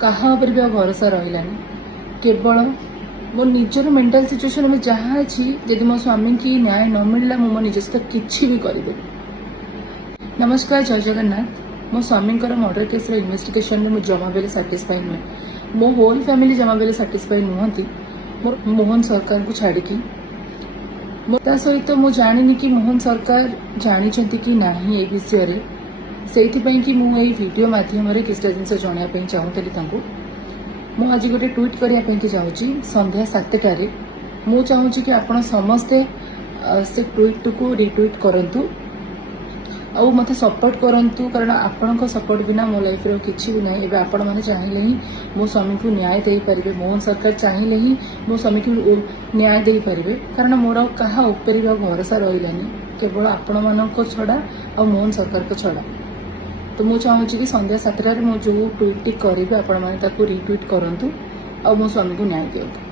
कहा पर भी भरोसा रहिलानी केवल मो निजर मेंटल सिचुएशन में जहाँ अच्छी जदि मो स्वामी की न्याय न मिलला मो निज सहित किसी भी करदे। नमस्कार, जय जगन्नाथ। मो स्वामी मर्डर केस इन्वेस्टिगेशन में जमा बेले साटिस्फाई नुहे। मो होल फैमिली जमा बेले साटिस्फाई नुहति मोर मोहन सरकार को छाड़ी सहित मु जानी कि मोहन सरकार जानते कि ना ये विषय से कि मुझे वीडियो मध्यम किसी जिन जनवाई चाहूली। मु आज गोटे ट्वीट करने चाहूँगी संध्या 7टार। मु चाहूँगी कि आपण समस्ते से ट्वीट को रिट्वीट करंतु आउ मत सपोर्ट करंतु, कारण आपण सपोर्ट बिना मो लाइफ रो किछि भी नहीं। एबे आपण माने चाहिए ही मो स्वामी को न्याय दे पारिबे, मोहन सरकार चाहिए ही मो स्वामी को न्याय दे पारिबे, कारण मोर कहा ऊपर भरोसा रहिलानी केवल आपण मानक छड़ा आ मोहन सरकार को छड़ा। तो मु चाहूँगी कि संध्या 7टार मु जो ट्वीट करी आपण माने ताको रिट्वीट करंतु आ मो स्वामी को न्याय दियंतु।